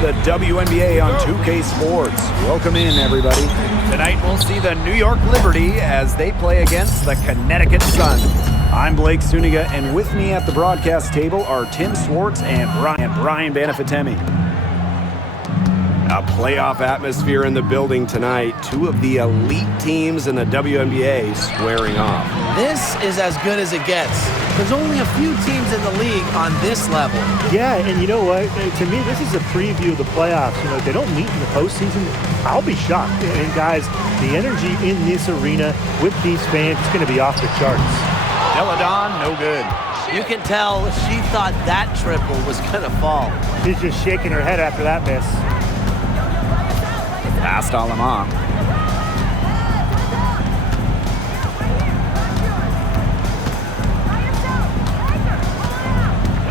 the WNBA on 2K Sports. Welcome in, everybody. Tonight we'll see the New York Liberty as they play against the Connecticut Sun. I'm Blake Suniga, and with me at the broadcast table are Tim Swartz and Brian Banafitemi. A playoff atmosphere in the building tonight. Two of the elite teams in the WNBA squaring off. This is as good as it gets. There's only a few teams in the league on this level. Yeah, and you know what? To me, this is a preview of the playoffs. You know, they don't meet in the postseason. I'll be shocked. And guys, the energy in this arena with these fans is going to be off the charts. Deladon, no good. You can tell she thought that triple was going to fall. She's just shaking her head after that miss. Past Alamont.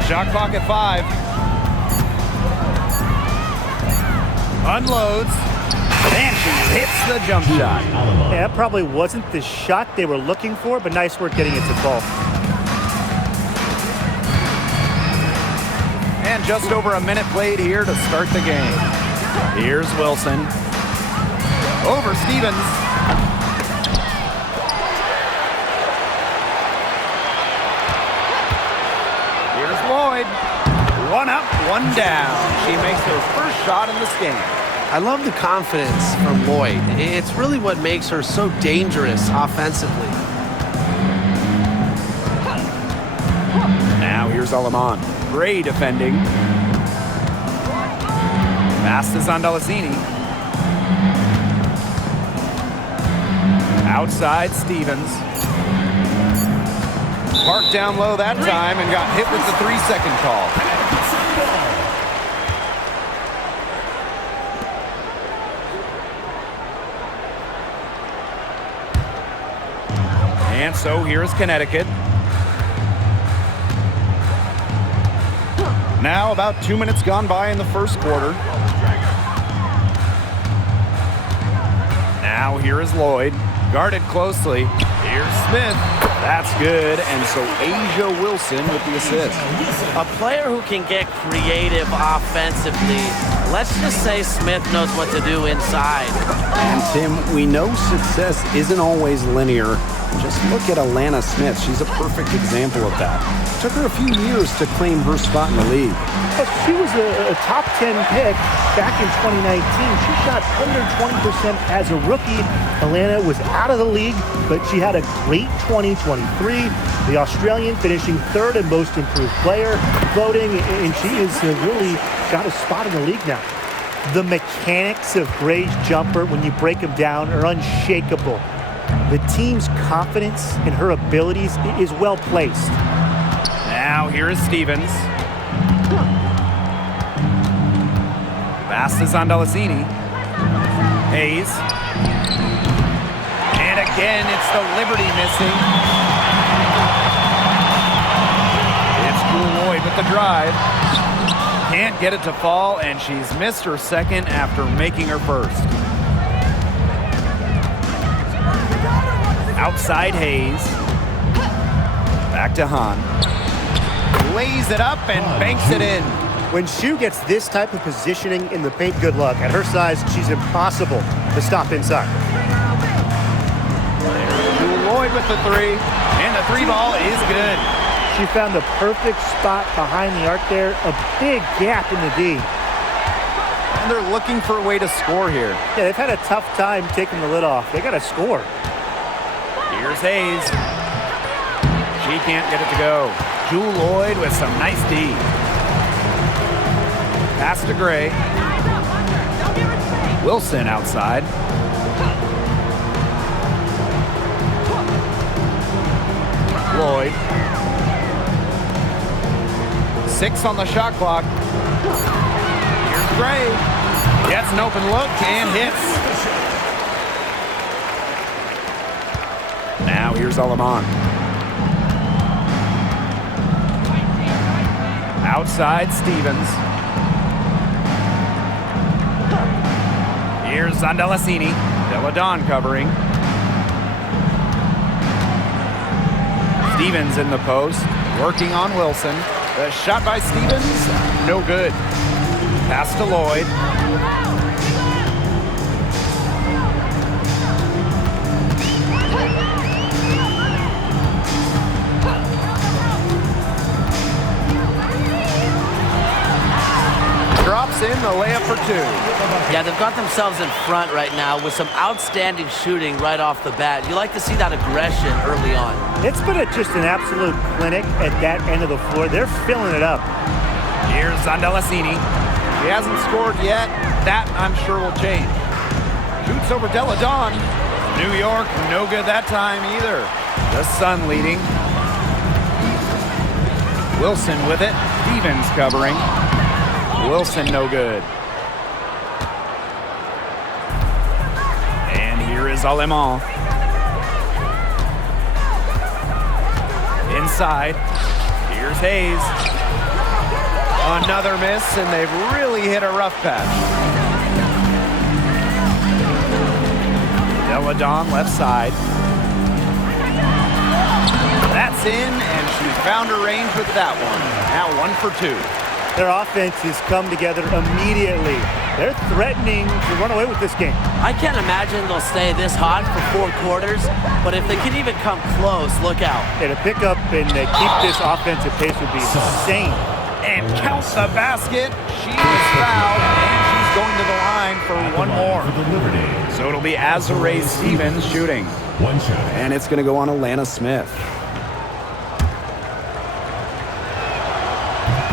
Shot clock at 5. Unloads. And she hits the jump shot. Yeah, that probably wasn't the shot they were looking for, but nice work getting it to fall. And just over a minute played here to start the game. Here's Wilson. Over Stevens. Here's Lloyd. One up, one down. She makes her first shot in this game. I love the confidence from Lloyd. It's really what makes her so dangerous offensively. Now here's Alamont. Gray defending. Pass is on Delasini. Outside Stevens. Parked down low that time and got hit with the 3-second call. And so here's Connecticut. Now about 2 minutes gone by in the first quarter. Now here is Lloyd. Guarded closely. Here's Smith. That's good. And so Asia Wilson with the assist. A player who can get creative offensively. Let's just say Smith knows what to do inside. And Tim, we know success isn't always linear. Just look at Alana Smith. She's a perfect example of that. It took her a few years to claim her spot in the league. She was a top 10 pick back in 2019. She shot under 20% as a rookie. Alana was out of the league, but she had a great 2023. The Australian finishing third in most improved player voting, and she has really got a spot in the league now. The mechanics of Gray's jumper, when you break them down, are unshakable. The team's confidence in her abilities is well placed. Now here is Stevens. Pass is on Delasini. Hayes. And again, it's the Liberty missing. It's Jewel Lloyd with the drive. Can't get it to fall, and she's missed her second after making her first. Outside Hayes. Back to Hahn. Lays it up and banks it in. When Shu gets this type of positioning in the paint, good luck. At her size, she's impossible to stop inside. Lloyd with the 3, and the 3 ball is good. She found the perfect spot behind the arc there, a big gap in the D. And they're looking for a way to score here. Yeah, they've had a tough time taking the lid off. They got to score. Here's Hayes. She can't get it to go. Jewel Lloyd with some nice D. Pass to Gray. Wilson outside. Lloyd. 6 on the shot clock. Here's Gray. Gets an open look and hits. Now here's Alamont. Outside Stevens. Here's Delasini. Deladon covering. Stevens in the post, working on Wilson. The shot by Stevens, no good. Pass to Lloyd. Drops in the layup for 2. Yeah, they've got themselves in front right now with some outstanding shooting right off the bat. You like to see that aggression early on. It's been just an absolute clinic at that end of the floor. They're filling it up. Here's Zandalasini. He hasn't scored yet. That, I'm sure, will change. Shoots over Deladon. New York, no good that time either. The Sun leading. Wilson with it. Stevens covering. Wilson no good. And here is Alemán. Inside. Here's Hayes. Another miss, and they've really hit a rough patch. Deladon left side. That's in, and she's found her range with that one. Now 1 for 2. Their offense has come together immediately. They're threatening to run away with this game. I can't imagine they'll stay this hot for 4 quarters, but if they can even come close, look out. And to pick up and keep this offensive pace would be insane. And counts the basket. She is fouled, and she's going to the line for one more. So it'll be Azurá Stevens shooting. One shot. And it's going to go on Alana Smith.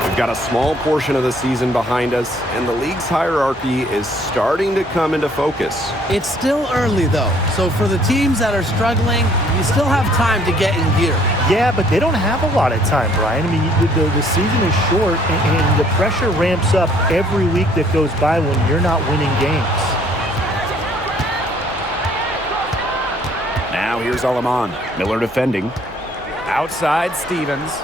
We've got a small portion of the season behind us, and the league's hierarchy is starting to come into focus. It's still early, though, so for the teams that are struggling, you still have time to get in gear. Yeah, but they don't have a lot of time, Brian. I mean, the season is short, and the pressure ramps up every week that goes by when you're not winning games. Now here's Alemán. Miller defending. Outside Stevens.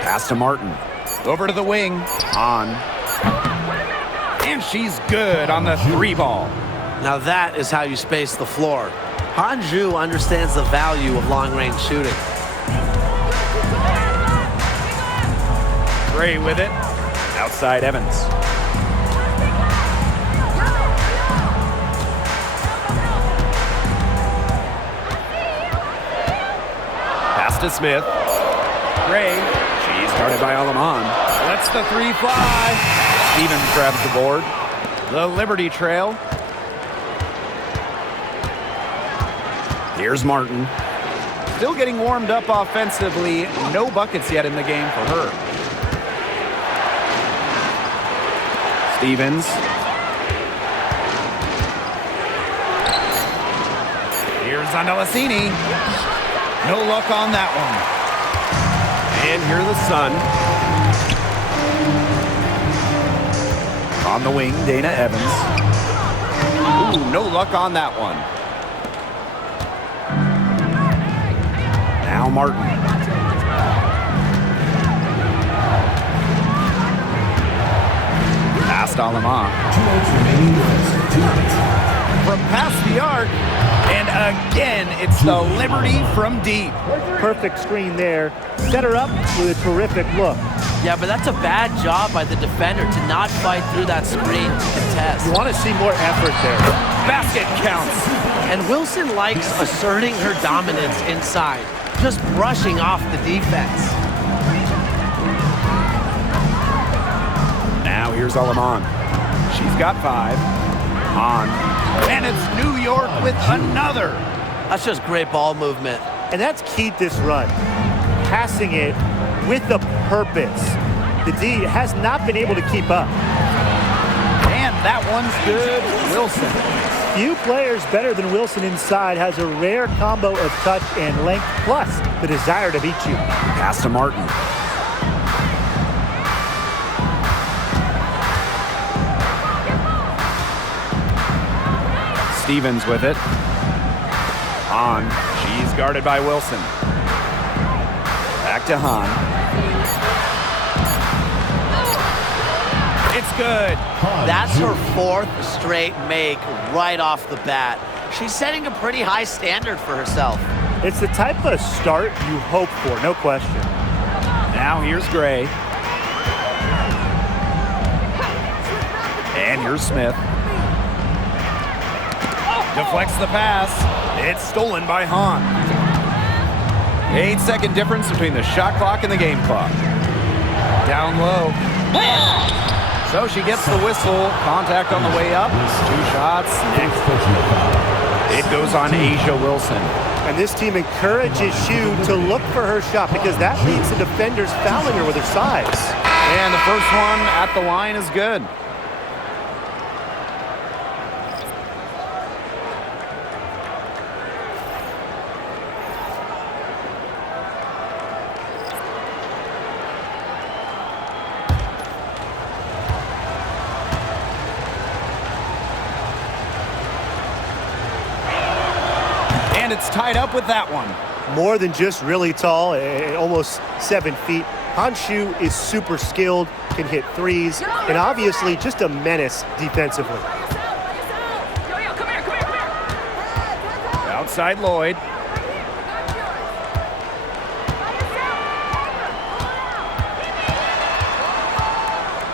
Pass to Martin. Over to the wing. On. And she's good on the 3 ball. Now that is how you space the floor. Hanju understands the value of long-range shooting. Gray with it. Outside Evans. Pass to Smith. Gray. She's guarded by Alemán. Lets the 3 fly. Stevens grabs the board. The Liberty trail. Here's Martin. Still getting warmed up offensively. No buckets yet in the game for her. Stevens. Here's Zandalasini. No luck on that one. And here are the Sun. On the wing, Dana Evans. Ooh, no luck on that one. Now Martin. Past Alemán. 2 minutes remaining. From past the arc. And again, it's the Liberty from deep. Perfect screen there. Set her up with a terrific look. Yeah, but that's a bad job by the defender to not fight through that screen to contest. You want to see more effort there. Basket counts. And Wilson likes asserting her dominance inside, just brushing off the defense. Now here's Alemán. She's got 5. On. And it's New York with another. That's just great ball movement. And that's key to this run. Passing it with a purpose. The D has not been able to keep up. And that one's good. Wilson. Few players better than Wilson inside, has a rare combo of touch and length, plus the desire to beat you. Pass to Martin. Stevens with it. On. She's guarded by Wilson. Back to Hahn. It's good. That's her 4th straight make right off the bat. She's setting a pretty high standard for herself. It's the type of start you hope for, no question. Now here's Gray. And here's Smith. Deflects the pass. It's stolen by Hahn. 8-second difference between the shot clock and the game clock. Down low. So she gets the whistle. Contact on the way up. 2 shots. Next. It goes on Asia Wilson. And this team encourages you to look for her shot because that leads to defenders fouling her with her size. And the first one at the line is good. And it's tied up with that one. More than just really tall, almost 7 feet. Hanshu is super skilled, can hit threes, and obviously just a menace defensively. Outside Lloyd.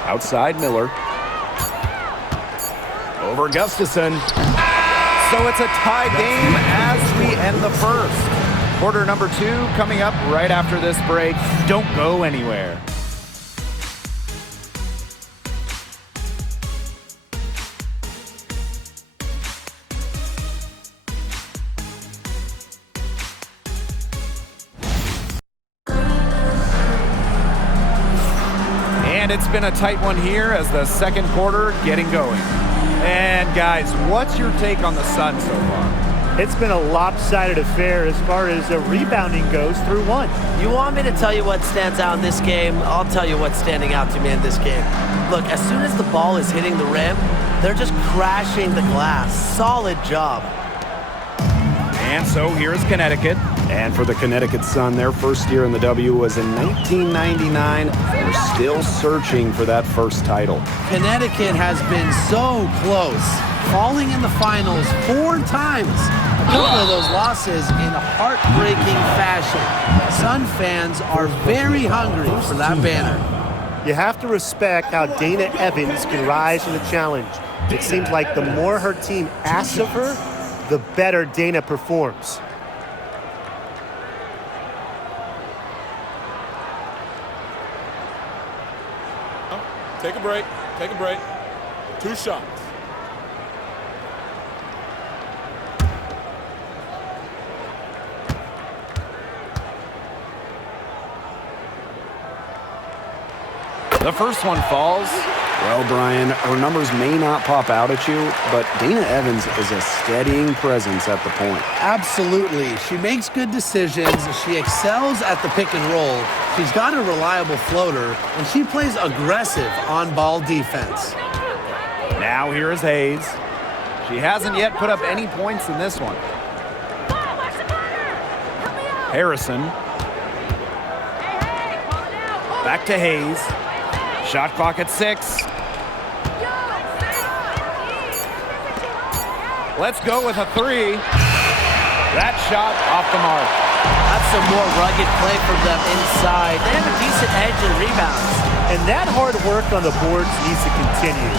Outside Miller. Over Gustafson. So it's a tie game as we end the first. Quarter number 2 coming up right after this break. Don't go anywhere. And it's been a tight one here as the second quarter getting going. And guys, what's your take on the Sun so far? It's been a lopsided affair as far as rebounding goes through 1. You want me to tell you what stands out in this game? I'll tell you what's standing out to me in this game. Look, as soon as the ball is hitting the rim, they're just crashing the glass. Solid job. And so here's Connecticut. And for the Connecticut Sun, their first year in the W was in 1999. They're still searching for that first title. Connecticut has been so close, falling in the finals 4 times. A couple of those losses in heartbreaking fashion. Sun fans are very hungry for that banner. You have to respect how Dana Evans can rise to the challenge. It seems like the more her team asks of her, the better Dana performs. Take a break. Take a break. 2 shots. The first one falls. Well, Brian, her numbers may not pop out at you, but Dana Evans is a steadying presence at the point. Absolutely. She makes good decisions. She excels at the pick and roll. She's got a reliable floater, and she plays aggressive on-ball defense. Now here is Hayes. She hasn't yet put up any points in this one. Harrison. Back to Hayes. Shot clock at 6. Let's go with a 3. That shot off the mark. That's some more rugged play from them inside. They have a decent edge in rebounds. And that hard work on the boards needs to continue.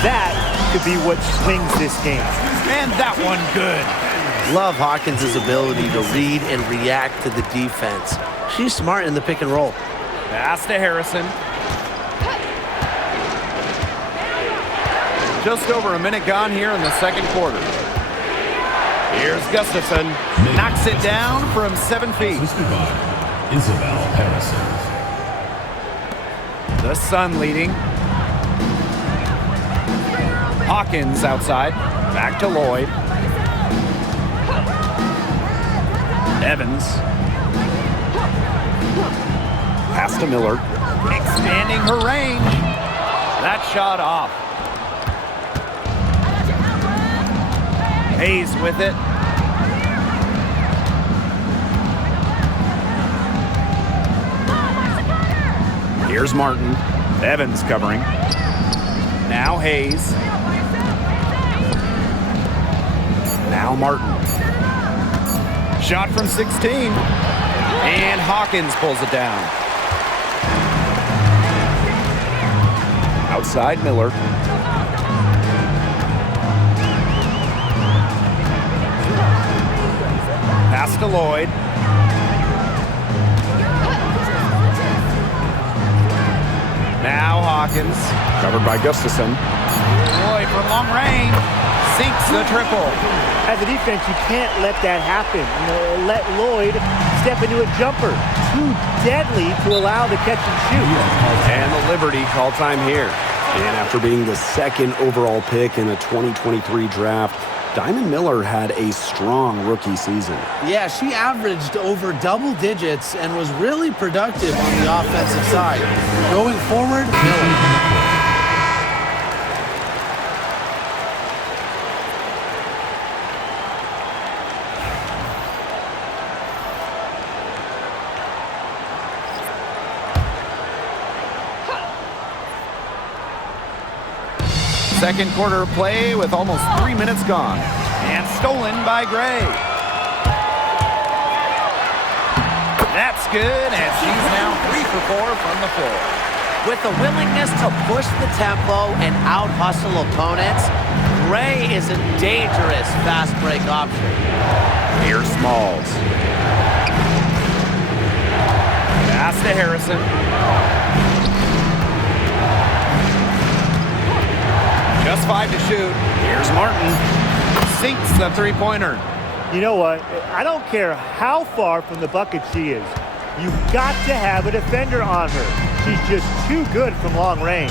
That could be what swings this game. And that one good. Love Hawkins' ability to read and react to the defense. She's smart in the pick and roll. Pass to Harrison. Just over a minute gone here in the second quarter. Here's Gustafson. Knocks it down from 7 feet. Assisted by Isabel Harrison. The Sun leading. Hawkins outside. Back to Lloyd. Evans. Pass to Miller. Expanding her range. That shot off. Hayes with it. Here's Martin. Evans covering. Now Hayes. Now Martin. Shot from 16. And Hawkins pulls it down. Outside Miller. Pass to Lloyd. Now Hawkins. Covered by Gustafson. Lloyd from long range. Sinks the triple. As a defense, you can't let that happen. You know, let Lloyd step into a jumper. Too deadly to allow the catch and shoot. And the Liberty call time here. And after being the second overall pick in a 2023 draft, Diamond Miller had a strong rookie season. Yeah, she averaged over double digits and was really productive on the offensive side. Going forward, Miller. Second quarter play with almost 3 minutes gone. And stolen by Gray. That's good, and she's now 3 for 4 from the floor. With the willingness to push the tempo and out-hustle opponents, Gray is a dangerous fast break option. Here's Smalls. Pass to Harrison. Just 5 to shoot. Here's Martin. Sinks the three-pointer. You know what? I don't care how far from the bucket she is. You've got to have a defender on her. She's just too good from long range.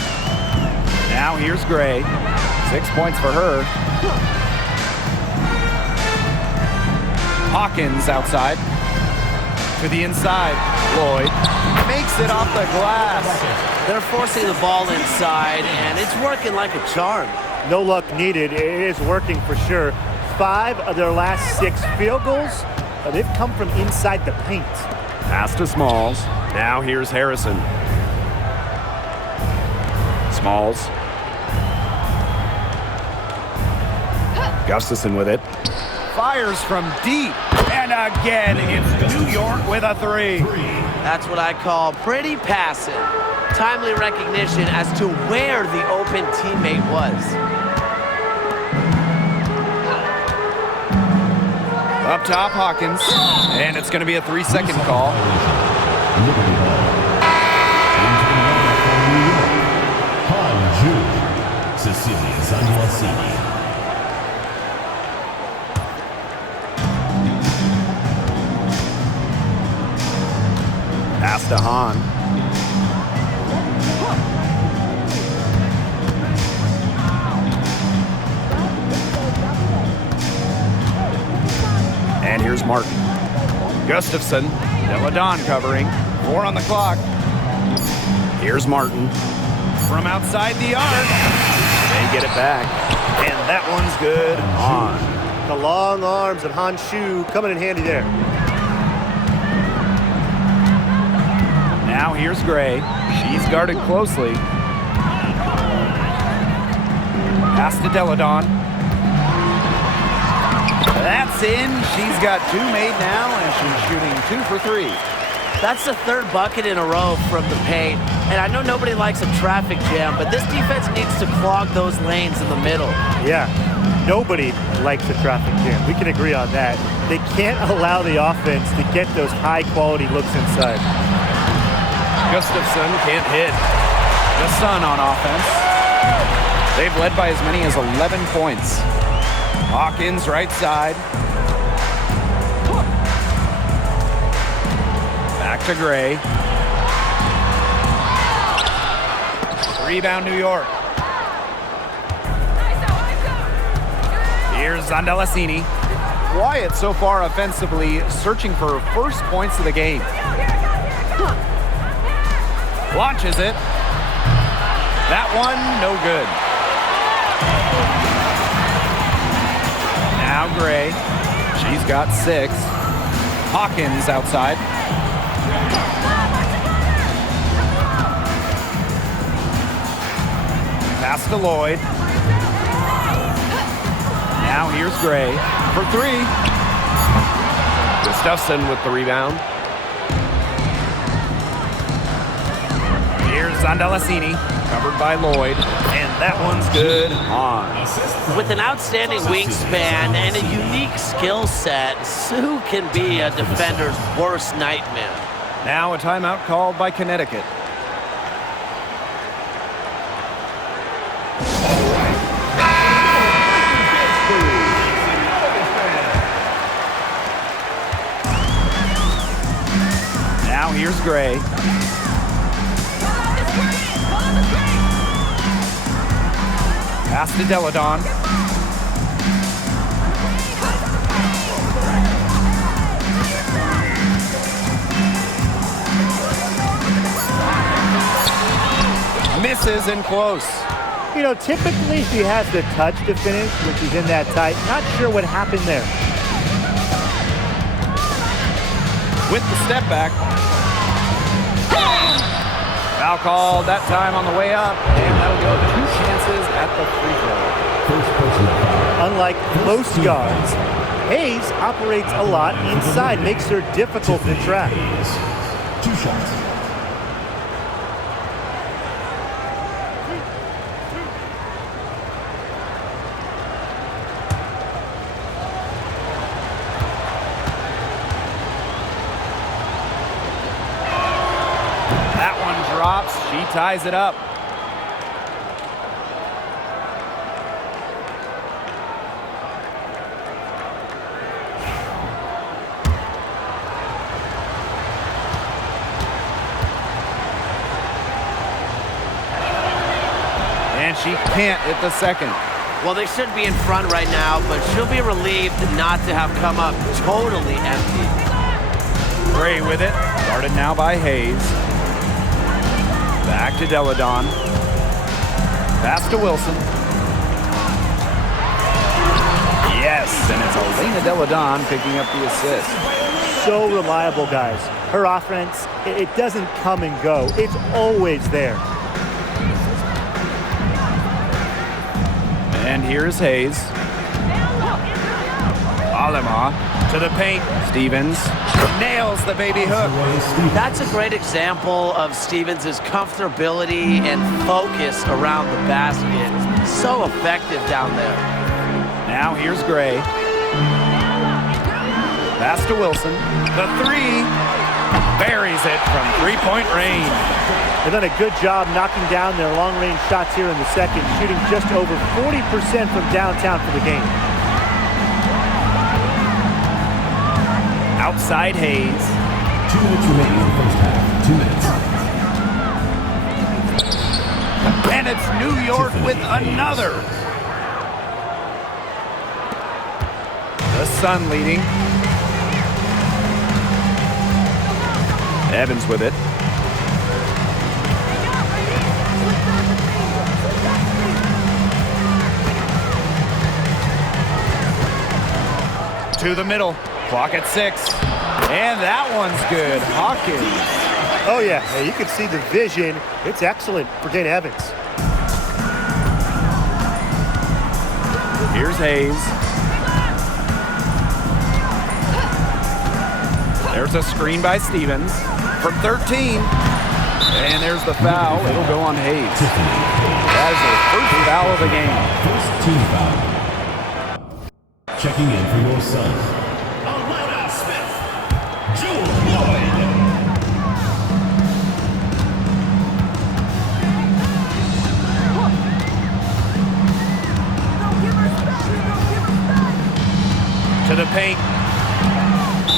Now here's Gray. 6 points for her. Hawkins outside. To the inside. Lloyd makes it off the glass. They're forcing the ball inside, and it's working like a charm. No luck needed. It is working for sure. 5 of their last 6 field goals, they've come from inside the paint. Pass to Smalls. Now here's Harrison. Smalls. Gustafson with it. Fires from deep. And again, it's New York with a 3. That's what I call pretty passive. Timely recognition as to where the open teammate was. Up top, Hawkins. And it's going to be a 3-second call. Han Ju. Cecilia Zanguacini. Pass to Han. And here's Martin. Gustafson. Deladon covering. 4 on the clock. Here's Martin. From outside the arc. They get it back. And that one's good. Han. The long arms of Han Shu coming in handy there. Now here's Gray. She's guarded closely. Pass to Deladon. That's in. She's got 2 made now, and she's shooting 2 for 3. That's the 3rd bucket in a row from the paint. And I know nobody likes a traffic jam, but this defense needs to clog those lanes in the middle. Yeah, nobody likes a traffic jam. We can agree on that. They can't allow the offense to get those high-quality looks inside. Gustafson can't hit. The Sun on offense. They've led by as many as 11 points. Hawkins right side. Back to Gray. Rebound New York. Here's Zandalasini. Quiet so far offensively, searching for first points of the game. Launches it. That one, no good. Now Gray. She's got 6. Hawkins outside. Pass to Lloyd. Now here's Gray. for three. Gustafson with the rebound. Here's Zandalasini, covered by Lloyd, and that one's good on. With an outstanding wingspan and a unique skill set, Sue can be a defender's worst nightmare. Now a timeout called by Connecticut. Now here's Gray. Pass to Deladon. Misses in close. You know, typically he has the touch to finish, which is in that tight. Not sure what happened there. With the step back. Foul called that time on the way up, and that'll go 2 chances at the free throw. Unlike most guards, Hayes operates a lot inside, makes her difficult to track. 2 shots. That one drops. She ties it up. And she can't hit the second. Well, they should be in front right now, but she'll be relieved not to have come up totally empty. Gray with it. Guarded now by Hayes. Back to Deladon. Pass to Wilson. Yes, and it's Elena Deladon picking up the assist. So reliable, guys. Her offense, it doesn't come and go. It's always there. And here's Hayes. Alema to the paint. Stevens nails the baby hook. That's a great example of Stevens' comfortability and focus around the basket. So effective down there. Now here's Gray. Pass to Wilson. The three. Buries it from three-point range. They've done a good job knocking down their long-range shots here in the second, shooting just over 40% from downtown for the game. Outside Hayes. 2 minutes remaining in the first half. 2 minutes. And it's New York with another. The Sun leading. Evans with it. To the middle. Clock at 6. And that one's good. Hawkins. Oh, yeah. You can see the vision. It's excellent for Dana Evans. Here's Hayes. There's a screen by Stevens from 13. And there's the foul. It'll go on Hayes. That is the first foul of the game. First team foul. Checking in for your son. Alana Smith. Jewel Lloyd. To the paint.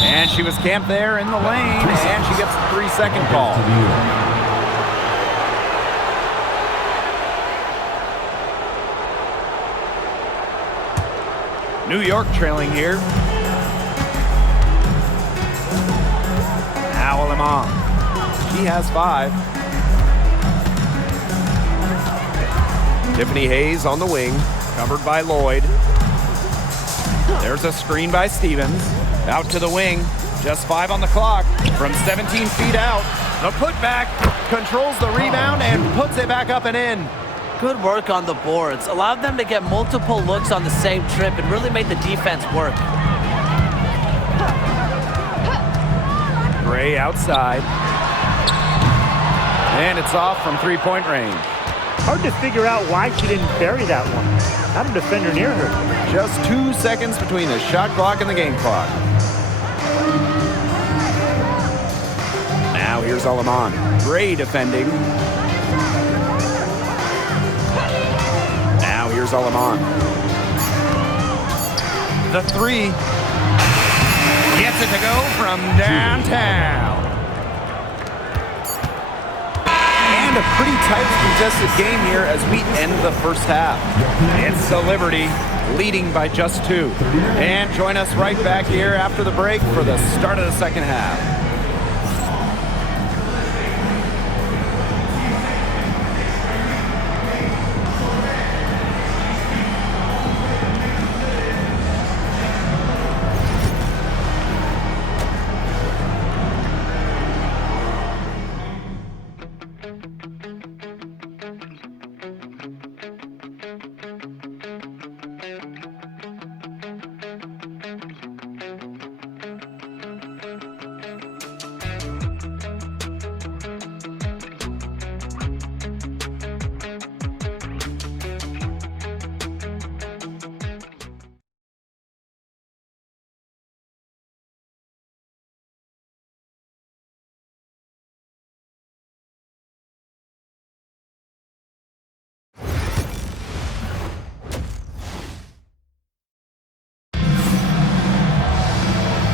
And she was camped there in the lane, and she gets the 3-second call. New York trailing here. Now Alema. She has 5. Tiffany Hayes on the wing, covered by Lloyd. There's a screen by Stevens. Out to the wing. Just 5 on the clock. From 17 feet out. The putback controls the rebound and puts it back up and in. Good work on the boards. Allowed them to get multiple looks on the same trip and really made the defense work. Gray outside. And it's off from three-point range. Hard to figure out why she didn't bury that one. Not a defender near her. Just 2 seconds between the shot clock and the game clock. Now here's Alaman. Gray defending. Now here's Alaman. The three. Gets it to go from downtown. And a pretty tight contested game here as we end the first half. It's the Liberty leading by just 2. And join us right back here after the break for the start of the second half.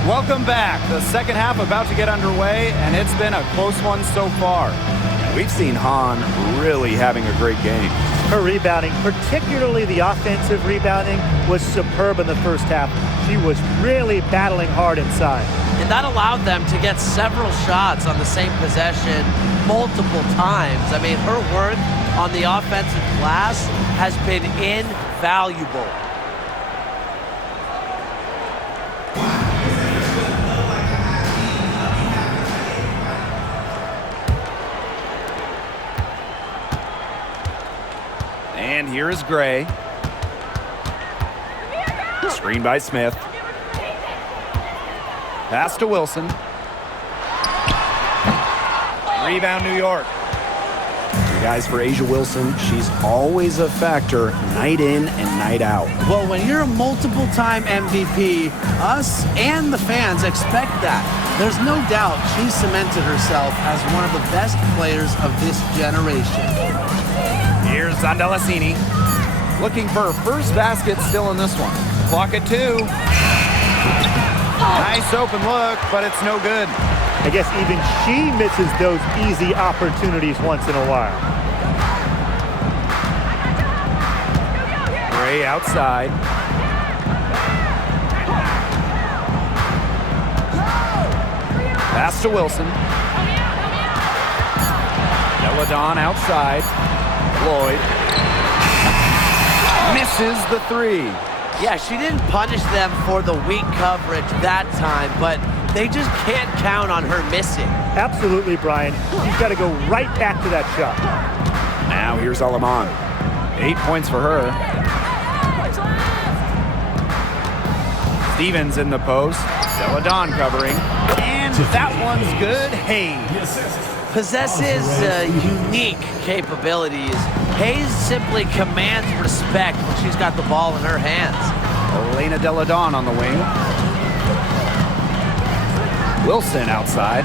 Welcome back. The second half about to get underway, and it's been a close one so far. We've seen Han really having a great game. Her rebounding, particularly the offensive rebounding, was superb in the first half. She was really battling hard inside. And that allowed them to get several shots on the same possession multiple times. I mean, her work on the offensive glass has been invaluable. And here is Gray. Screen by Smith. Pass to Wilson. Rebound, New York. Guys, for A'ja Wilson, she's always a factor night in and night out. Well, when you're a multiple-time MVP, us and the fans expect that. There's no doubt she's cemented herself as one of the best players of this generation. Here's Zandalasini. Looking for her first basket still in this one. Clock at 2. Nice open look, but it's no good. I guess even she misses those easy opportunities once in a while. Gray outside. Pass to Wilson. Deladon outside. Lloyd. Misses the 3. Yeah, she didn't punish them for the weak coverage that time, but they just can't count on her missing. Absolutely, Brian. She's got to go right back to that shot. Now here's Alaman. 8 points for her. Stevens in the post. Deladon covering. And that one's good. Hayes possesses unique capabilities. Hayes simply commands respect when she's got the ball in her hands. Elena Deladon on the wing. Wilson outside.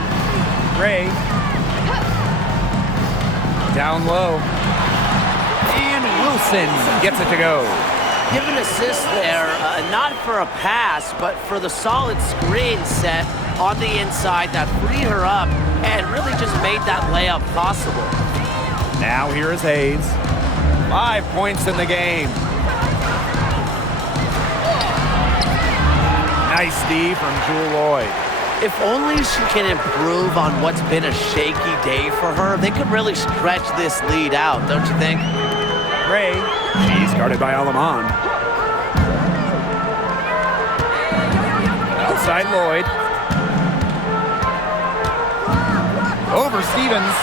Gray. Down low. And Wilson gets it to go. Give an assist there, not for a pass, but for the solid screen set on the inside that freed her up and really just made that layup possible. Now here is Hayes. 5 points in the game. Nice D from Jewel Lloyd. If only she can improve on what's been a shaky day for her, they could really stretch this lead out, don't you think? Gray. She's guarded by Alaman. Outside Lloyd. Over Stevens.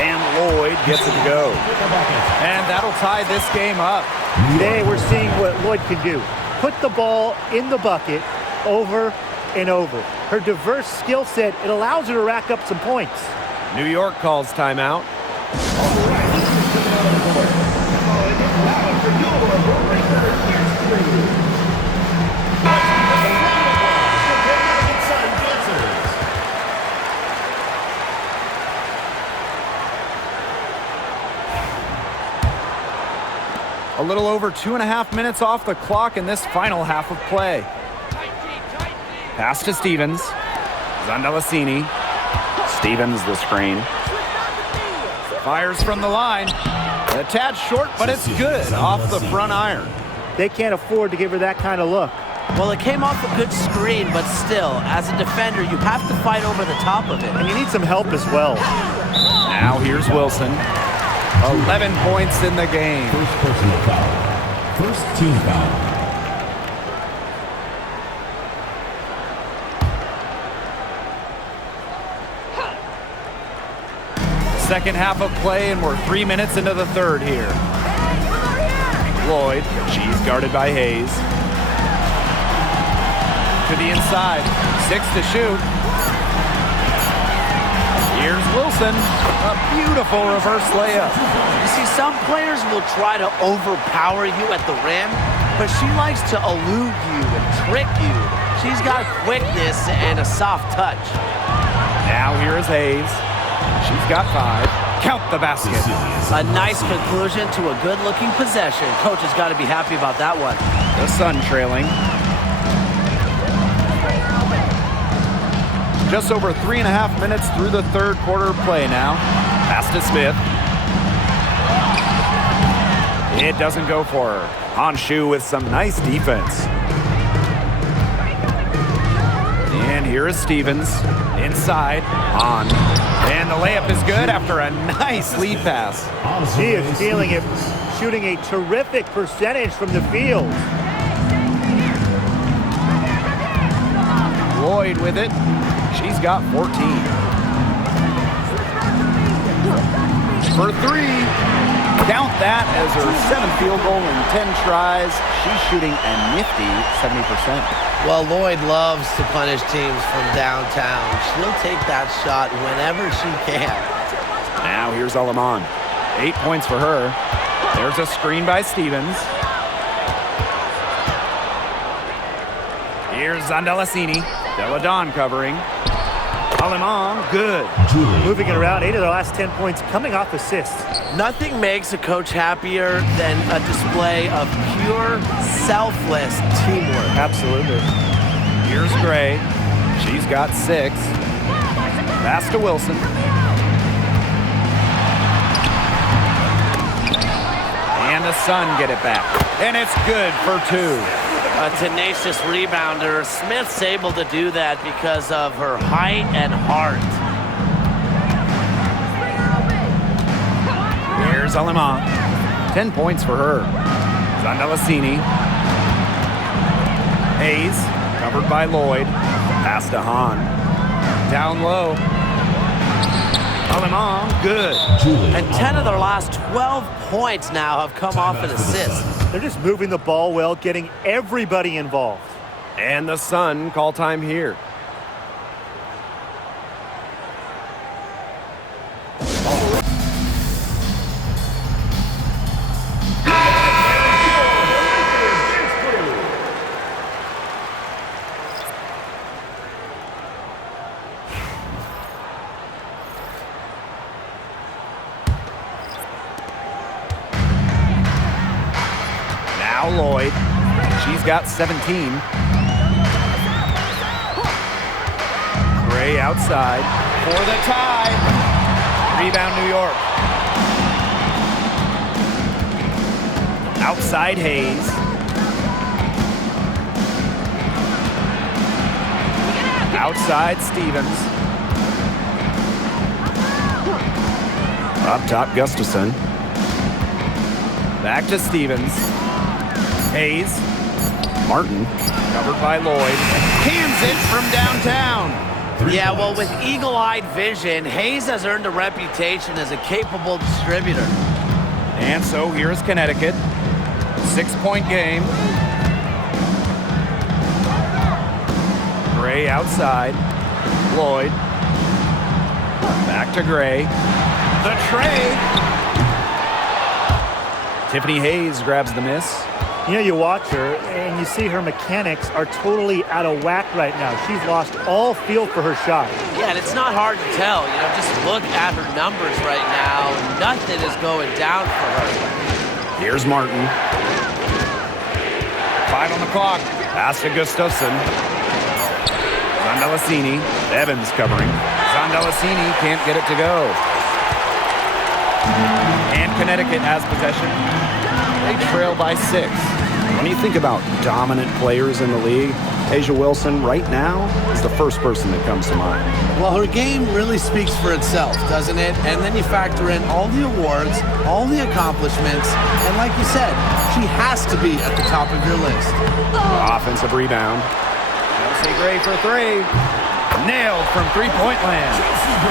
And Lloyd gets it to go. And that'll tie this game up. Today we're seeing what Lloyd can do. Put the ball in the bucket over and over. Her diverse skill set, it allows her to rack up some points. New York calls timeout. A little over 2.5 minutes off the clock in this final half of play. Pass to Stevens. Zandalasini. Stevens the screen. Fires from the line. A tad short, but it's good off the front iron. They can't afford to give her that kind of look. Well, it came off a good screen, but still, as a defender, you have to fight over the top of it. And you need some help as well. Now here's Wilson. 11 points in the game. First personal foul. First team foul. Second half of play, and we're 3 minutes into the third here. Lloyd, she's guarded by Hayes. To the inside, 6 to shoot. Here's Wilson, a beautiful reverse layup. You see, some players will try to overpower you at the rim, but she likes to elude you and trick you. She's got quickness and a soft touch. Now here is Hayes. She's got 5. Count the basket. A nice conclusion to a good-looking possession. Coach has got to be happy about that one. The Sun trailing. Just over 3.5 minutes through the third quarter of play now. Pass to Smith. It doesn't go for her. Honshu with some nice defense. And here is Stevens. Inside. On. And the layup is good after a nice lead pass. She is feeling it, shooting a terrific percentage from the field. Lloyd with it. She's got 14. For 3. Count that as her 7th field goal in 10 tries. She's shooting a nifty 70%. Well, Lloyd loves to punish teams from downtown. She'll take that shot whenever she can. Now here's Aleman. 8 points for her. There's a screen by Stevens. Here's Zandalasini. Deladon covering. Aleman, good. Moving it around, 8 of the last 10 points coming off assists. Nothing makes a coach happier than a display of pure, selfless teamwork. Absolutely. Here's Gray. She's got 6. Pass to Wilson. And the Sun get it back. And it's good for 2. A tenacious rebounder. Smith's able to do that because of her height and heart. Here's Aleman. 10 points for her. Zandalasini. Hayes, covered by Lloyd. Pass to Hahn. Down low. Aleman, good. And 10 of their last 12 points now have come off an assist. They're just moving the ball well, getting everybody involved. And the Sun call time here. Lloyd. She's got 17. Gray outside for the tie. Rebound New York. Outside Hayes. Outside Stevens. Up top Gustafson. Back to Stevens. Hayes. Martin. Covered by Lloyd. Hands it from downtown. 3 Yeah, well, points. with eagle-eyed vision, Hayes has earned a reputation as a capable distributor. And so here's Connecticut. 6-point game. Gray outside. Lloyd. Back to Gray. The tray. Tiffany Hayes grabs the miss. You know, you watch her and you see her mechanics are totally out of whack right now. She's lost all feel for her shot. Yeah, and it's not hard to tell. You know, just look at her numbers right now. Nothing is going down for her. Here's Martin. 5 on the clock. Pass to Gustafson. Zondelicini. Evans covering. Zondelicini can't get it to go. And Connecticut has possession. They trail by 6. When you think about dominant players in the league, Asia Wilson right now is the first person that comes to mind. Well, her game really speaks for itself, doesn't it? And then you factor in all the awards, all the accomplishments, and like you said, she has to be at the top of your list. Offensive rebound. Chelsea Gray for 3. Nailed from three-point land.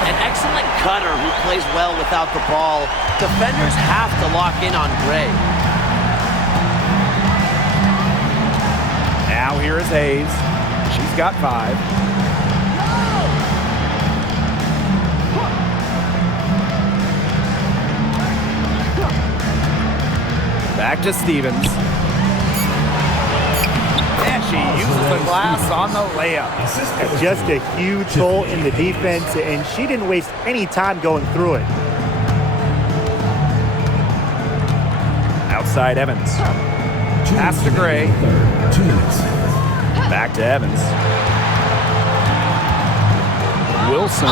An excellent cutter who plays well without the ball. Defenders have to lock in on Gray. Now here is Hayes. She's got 5. Back to Stevens. And she uses the glass on the layup. Just a huge hole in the defense, and she didn't waste any time going through it. Outside Evans. Pass to Gray. 2 minutes. Back to Evans. Wilson.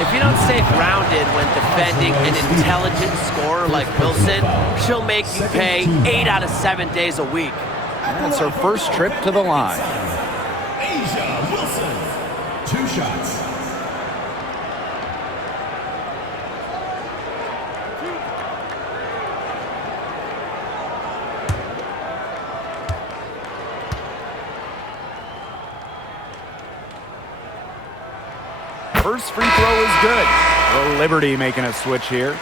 If you don't stay grounded when defending an intelligent scorer like Wilson, she'll make you pay 8 out of 7 days a week. That's her first trip to the line. Asia Wilson. 2 shots. First free throw is good. The Liberty making a switch here.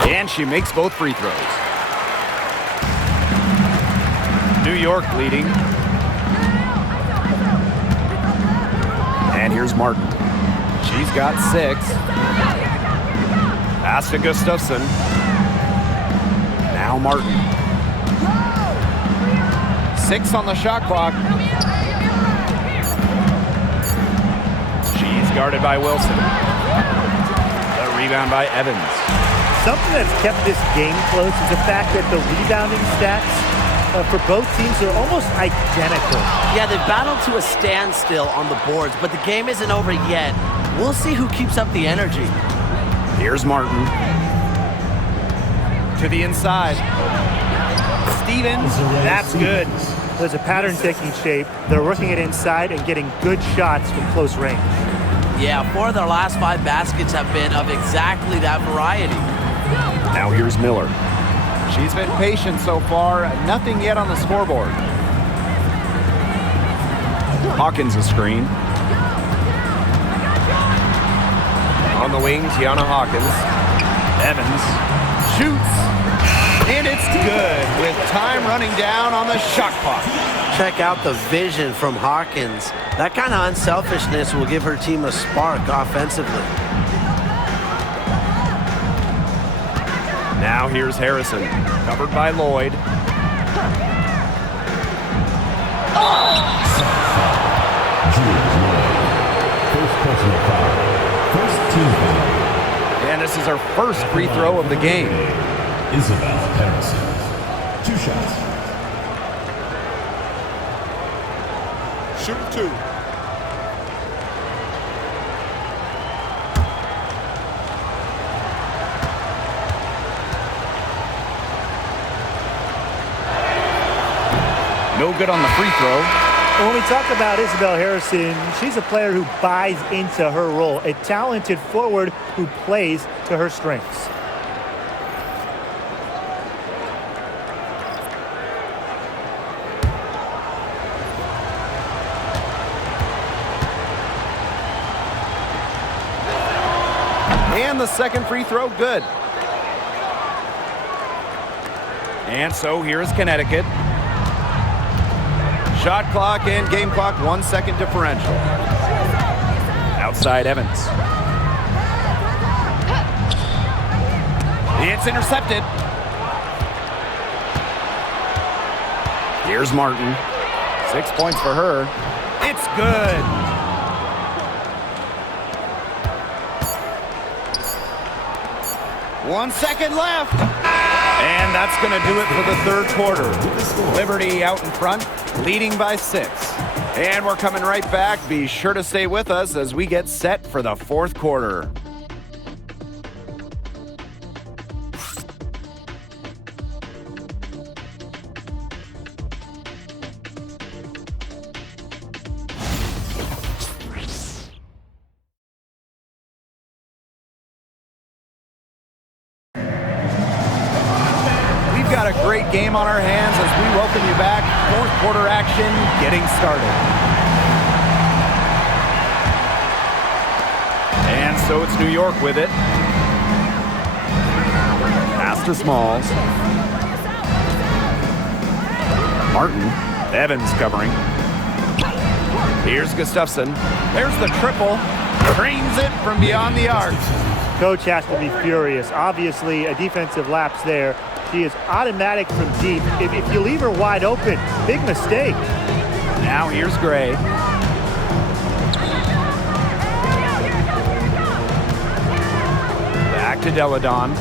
And she makes both free throws. New York leading. And here's Martin. She's got 6. Pass to Gustafson. Now Martin. 6 on the shot clock. She's guarded by Wilson. The rebound by Evans. Something that's kept this game close is the fact that the rebounding stats for both teams are almost identical. Yeah, they've battled to a standstill on the boards, but the game isn't over yet. We'll see who keeps up the energy. Here's Martin. To the inside. Stevens, that's good. There's a pattern taking shape. They're working it inside and getting good shots from close range. Yeah, 4 of their last 5 baskets have been of exactly that variety. Now here's Miller. She's been patient so far. Nothing yet on the scoreboard. Hawkins a screen. On the wing, Tiana Hawkins. Evans shoots. And it's good with time running down on the shot clock. Check out the vision from Hawkins. That kind of unselfishness will give her team a spark offensively. Now here's Harrison, covered by Lloyd. First personal foul. First team foul. And this is her first free throw of the game. Isabel Harrison. 2 shots. Shoot 2. No good on the free throw. When we talk about Isabel Harrison, she's a player who buys into her role, a talented forward who plays to her strengths. And the second free throw, good. And so here's Connecticut. Shot clock and game clock, 1 second differential. Outside Evans. It's intercepted. Here's Martin. 6 points for her. It's good. One second left. And that's going to do it for the third quarter. Liberty out in front, leading by 6. And we're coming right back. Be sure to stay with us as we get set for the fourth quarter. Got a great game on our hands as we welcome you back. Fourth quarter action getting started. And so it's New York with it. Pass to Smalls. Martin. Evans covering. Here's Gustafson. There's the triple. Trains it from beyond the arc. Coach has to be furious. Obviously, a defensive lapse there. She is automatic from deep. If you leave her wide open, big mistake. Now here's Gray. Back to Deladon.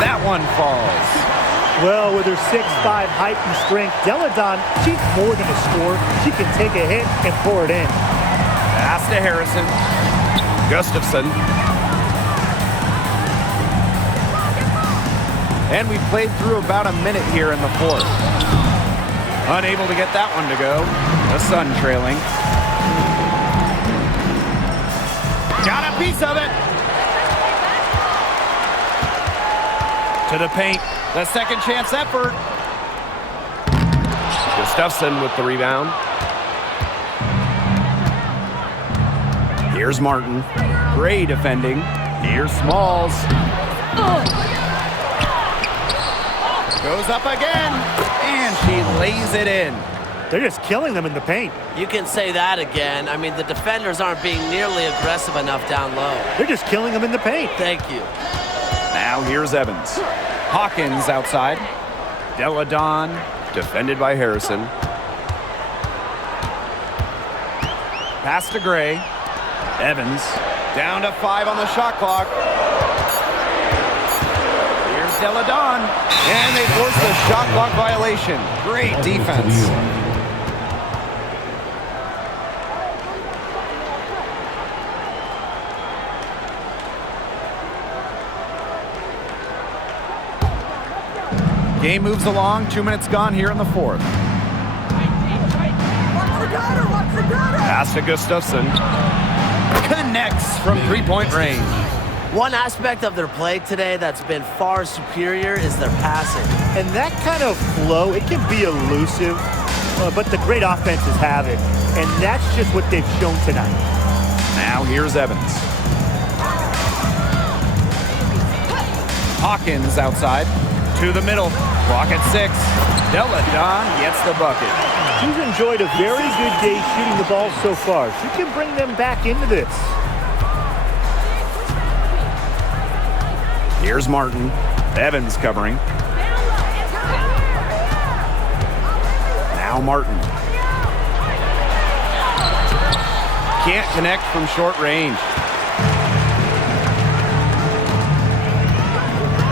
That one falls. Well, with her 6'5" height and strength, Deladon, she's more than a scorer. She can take a hit and pour it in. Pass to Harrison. Gustafson. And we played through about a minute here in the fourth. Unable to get that one to go. The Sun trailing. Got a piece of it. To the paint. The second chance effort. Gustafson with the rebound. Here's Martin. Gray defending. Here's Smalls. Goes up again. And she lays it in. They're just killing them in the paint. You can say that again. I mean, the defenders aren't being nearly aggressive enough down low. They're just killing them in the paint. Thank you. Now here's Evans. Hawkins outside. Deladon defended by Harrison. Pass to Gray. Evans down to 5 on the shot clock. Here's Deladon. And they force the shot clock violation. Great defense. Game moves along. 2 minutes gone here in the fourth. Pass to Gustafson. Connects from three-point range. One aspect of their play today that's been far superior is their passing. And that kind of flow, it can be elusive, but the great offenses have it. And that's just what they've shown tonight. Now here's Evans. Hawkins outside. To the middle. Clock at 6. Deladon gets the bucket. She's enjoyed a very good day shooting the ball so far. She can bring them back into this. Here's Martin. Evans covering. Now Martin. Can't connect from short range.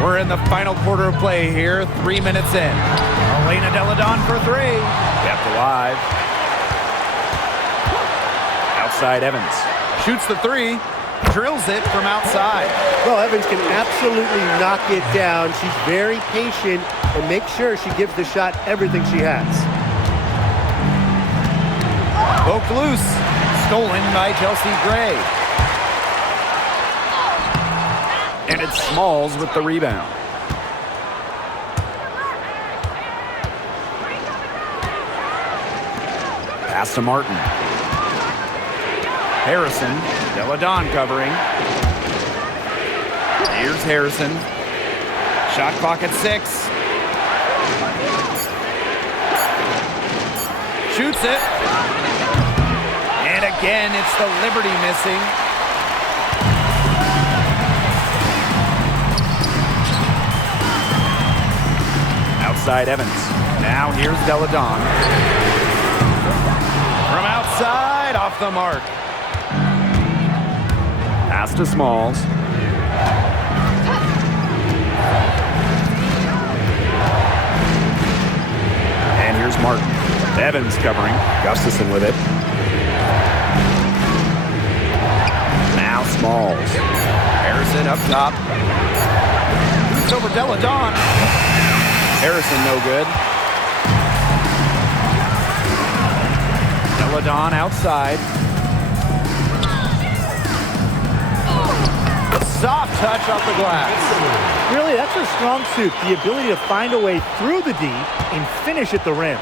We're in the final quarter of play here, 3 minutes in. Elena Deladon for 3. Kept alive. Outside Evans. Shoots the 3. Drills it from outside. Well, Evans can absolutely knock it down. She's very patient and makes sure she gives the shot everything she has. Poked loose. Stolen by Chelsea Gray. And it's Smalls with the rebound. Pass to Martin. Harrison. Deladon covering. Here's Harrison. Shot clock at 6. Shoots it. And again, it's the Liberty missing. Outside Evans. Now here's Deladon. From outside, off the mark. Pass to Smalls. And here's Martin. Evans covering. Gustafson with it. Now Smalls. Harrison up top. It's over Deladon. Harrison no good. Deladon outside. Soft touch off the glass. Really, that's her strong suit, the ability to find a way through the D and finish at the rim.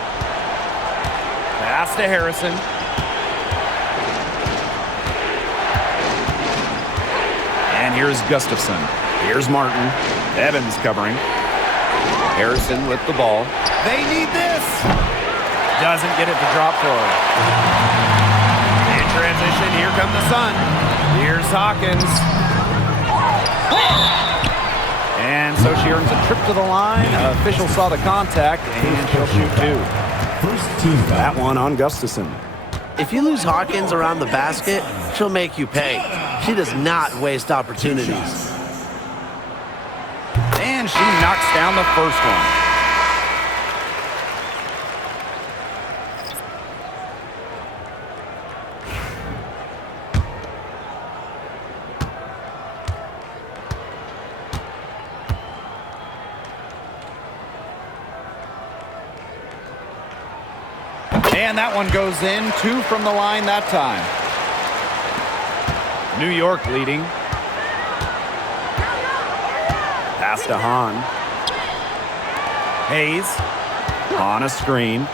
Pass to Harrison. And here's Gustafson. Here's Martin. Evans covering. Harrison with the ball. They need this. Doesn't get it to drop for her. In transition, here come the Sun. Here's Hawkins. And so she earns a trip to the line. Official saw the contact, and she'll shoot 2. First team foul. That one on Gustafson. If you lose Hawkins around the basket, she'll make you pay. She does not waste opportunities. And she knocks down the first one. And that one goes in. 2 from the line that time. New York leading. Pass to Hahn. Hayes on a screen.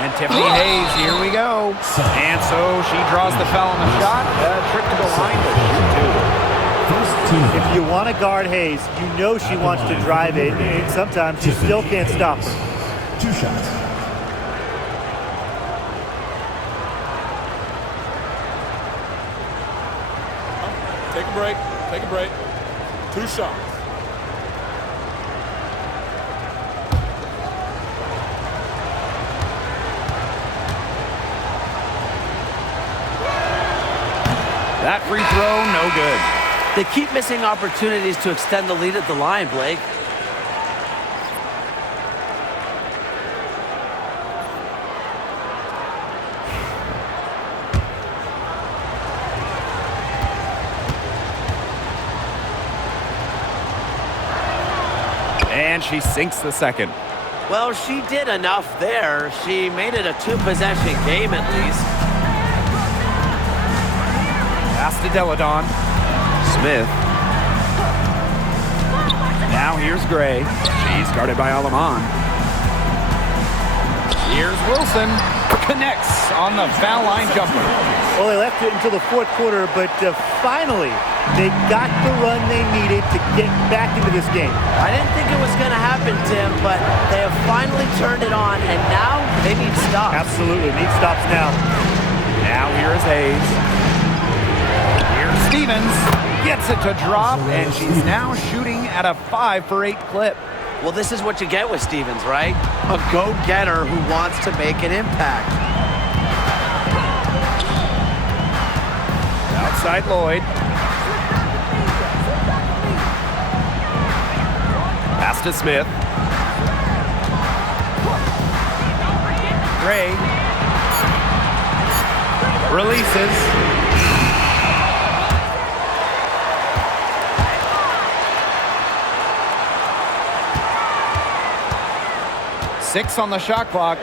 And Tiffany Hayes, here we go. And so she draws the foul on the shot. Trip to the line to shoot 2. If you want to guard Hayes, you know she wants to drive it, and sometimes you still can't stop her. 2 shots. Take a break. Take a break. 2 shots. That free throw, no good. They keep missing opportunities to extend the lead at the line, Blake. And she sinks the second. Well, she did enough there. She made it a 2-possession game at least. Pass to Deladon. Smith. Now here's Gray. She's guarded by Alaman. Here's Wilson. Connects on the foul line jumper. Well, they left it until the fourth quarter, but finally, they got the run they needed to get back into this game. I didn't think it was going to happen, Tim, but they have finally turned it on, and now they need stops. Absolutely, need stops now. Now here is Hayes. Here's Stevens. Gets it to drop, and she's now shooting at a 5 for 8 clip. Well, this is what you get with Stevens, right? A go-getter who wants to make an impact. Outside Lloyd. Pass to Smith. Gray. Releases. 6 on the shot clock.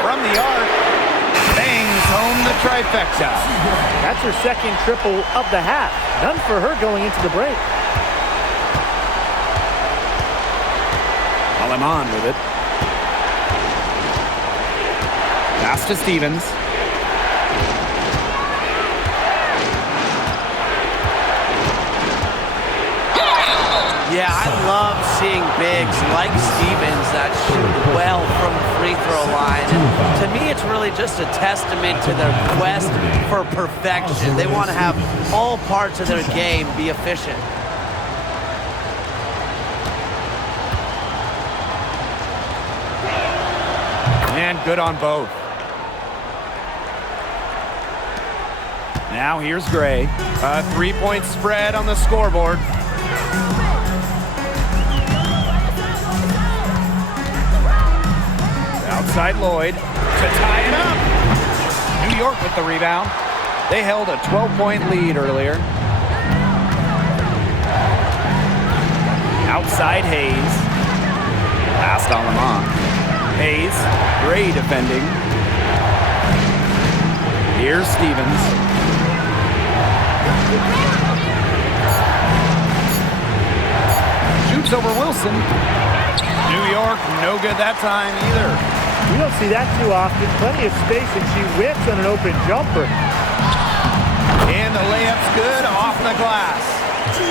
From the arc, bangs home the trifecta. That's her second triple of the half. None for her going into the break. Aleman with it. Pass to Stevens. Yeah, I love seeing bigs like Stevens that shoot well from the free throw line. And to me, it's really just a testament to their quest for perfection. They want to have all parts of their game be efficient. And good on both. Now here's Gray. A 3-point spread on the scoreboard. Outside Lloyd to tie it up. New York with the rebound. They held a 12-point lead earlier. Outside Hayes. Past Aleman. Hayes, Gray defending. Here's Stevens. Shoots over Wilson. New York, no good that time either. We don't see that too often. Plenty of space, and she whips on an open jumper. And the layup's good off the glass.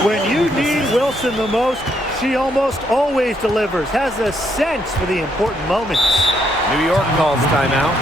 When you need Wilson the most, she almost always delivers. Has a sense for the important moments. New York calls timeout.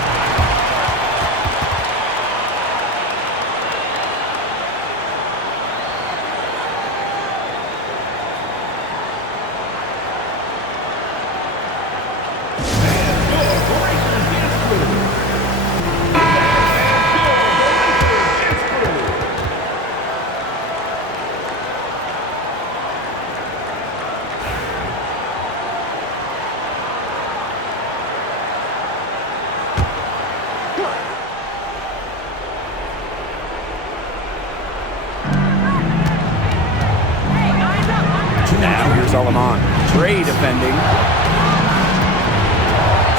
Now here's Aleman. Gray defending.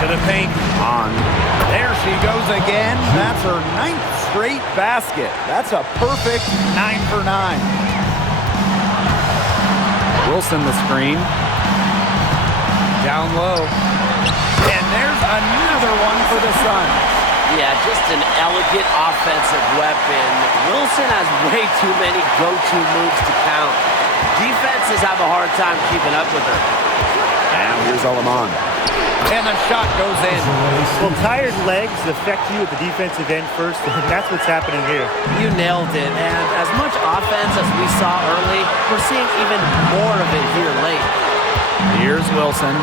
To the paint. On. There she goes again. That's her 9th straight basket. That's a perfect 9 for 9. Wilson the screen. Down low. And there's another one for the Suns. Yeah, just an elegant offensive weapon. Wilson has way too many go-to moves to count. Defenses have a hard time keeping up with her. Now here's Aleman. And the shot goes in. Well, tired legs affect you at the defensive end first, and that's what's happening here. You nailed it. And as much offense as we saw early, we're seeing even more of it here late. Here's Wilson.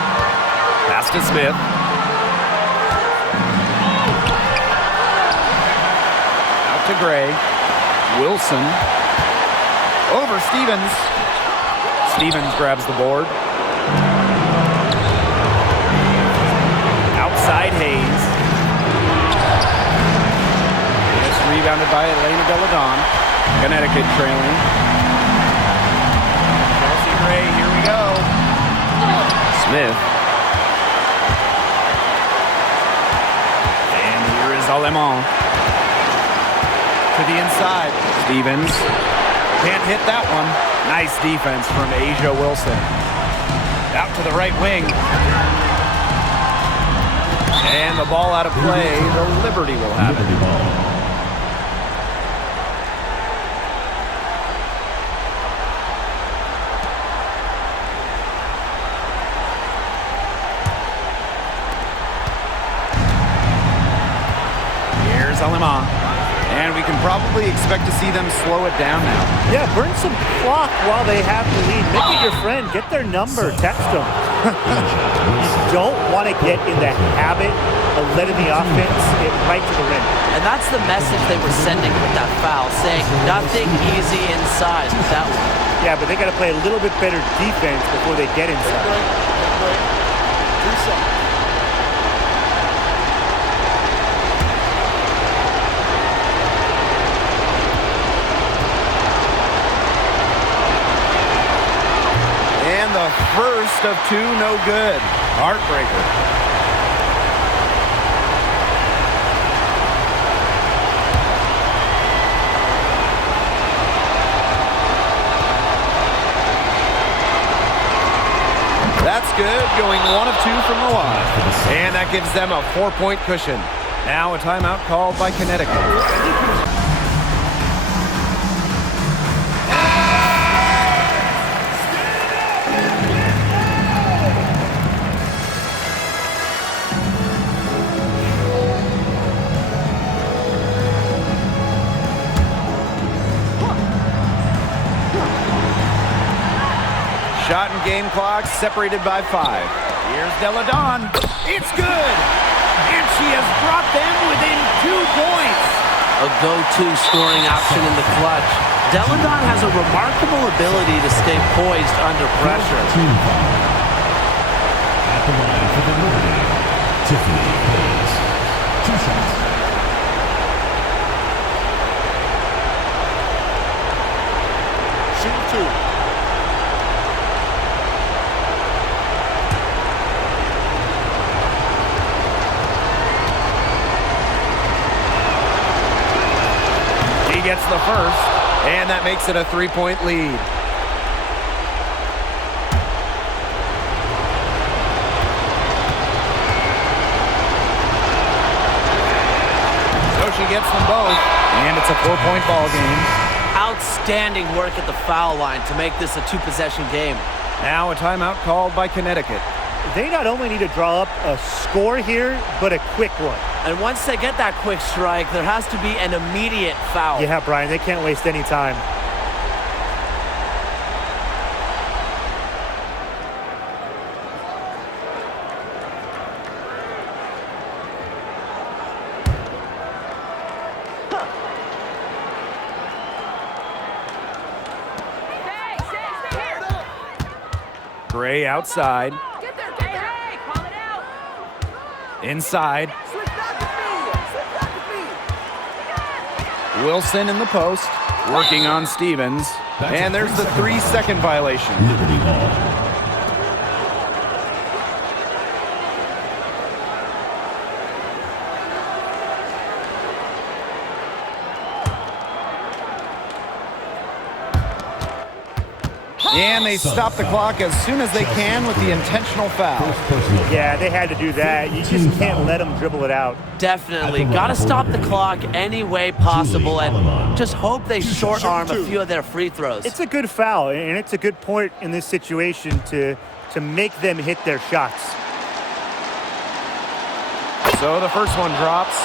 Pass to Smith. Out to Gray. Wilson. Over Stevens. Stevens grabs the board. Outside Hayes. It's rebounded by Elena Deladon. Connecticut trailing. Chelsea Gray, here we go. Smith. And here is Aleman. To the inside. Stevens. Can't hit that one. Nice defense from Asia Wilson. Out to the right wing. And the ball out of play. The Liberty will have it. Here's Aleman. And we can probably expect to see them slow it down now. Yeah, burn some clock while they have the lead. Make it your friend. Get their number. Text them. You don't want to get in the habit of letting the offense get right to the rim. And that's the message they were sending with that foul, saying nothing easy inside with that one. Yeah, but they got to play a little bit better defense before they get inside. 2 seconds. And the First of two, no good. Heartbreaker. That's good, going 1 of 2 from the line. And that gives them a 4-point cushion. Now a timeout called by Connecticut. Shot and game clock separated by 5. Here's Delle Donne. It's good! And she has brought them within 2 points. A go-to scoring option in the clutch. Delle Donne has a remarkable ability to stay poised under pressure. At the line for the Liberty, Tiffany Hayes. 2 shots. Shoot 2. Gets the first, and that makes it a 3-point lead. So she gets them both, and it's a 4-point ball game. Outstanding work at the foul line to make this a 2-possession game. Now a timeout called by Connecticut. They not only need to draw up a score here, but a quick one. And once they get that quick strike, there has to be an immediate foul. Yeah, Brian, they can't waste any time. Gray outside. Inside. Wilson in the post, working on Stevens. And there's the 3-second violation. Liberty ball. And they stop the clock as soon as they can with the intentional foul. Yeah, they had to do that. You just can't let them dribble it out. Definitely. Got to stop the clock any way possible and just hope they short arm a few of their free throws. It's a good foul, and it's a good point in this situation to make them hit their shots. So the first one drops,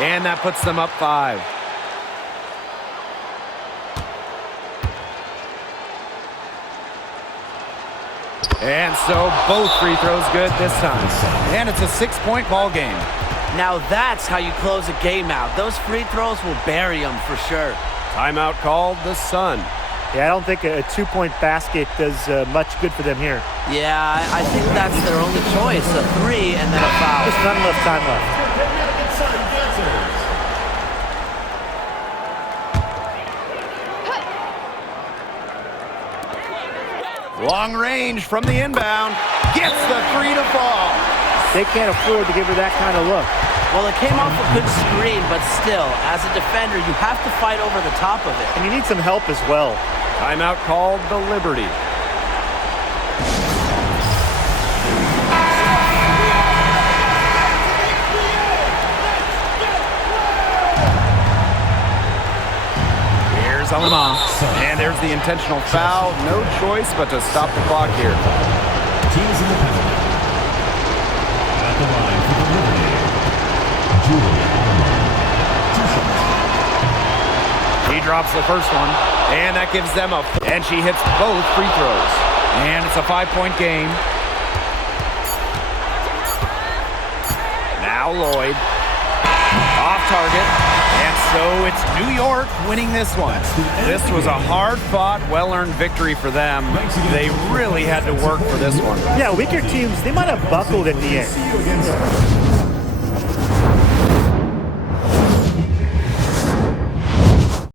and that puts them up 5. And so both free throws good this time. And it's a 6-point ball game. Now that's how you close a game out. Those free throws will bury them for sure. Timeout called the Sun. Yeah, I don't think a 2-point basket does much good for them here. Yeah, I think that's their only choice. A 3 and then a foul. Just not enough time left. Long range from the inbound. Gets the 3 to fall. They can't afford to give her that kind of look. Well, it came off a good screen, but still, as a defender, you have to fight over the top of it. And you need some help as well. Timeout called the Liberty. Here's Alamont. And there's the intentional foul. No choice but to stop the clock here. Teams in the penalty. At the line for the Liberty, Julie Allen. 2 shots. She drops the first one, and that gives them a... And she hits both free throws. And it's a 5-point game. Now Lloyd. Off target. And so it's New York winning this one. This was a hard-fought, well-earned victory for them. They really had to work for this one. Yeah, weaker teams, they might have buckled at the end.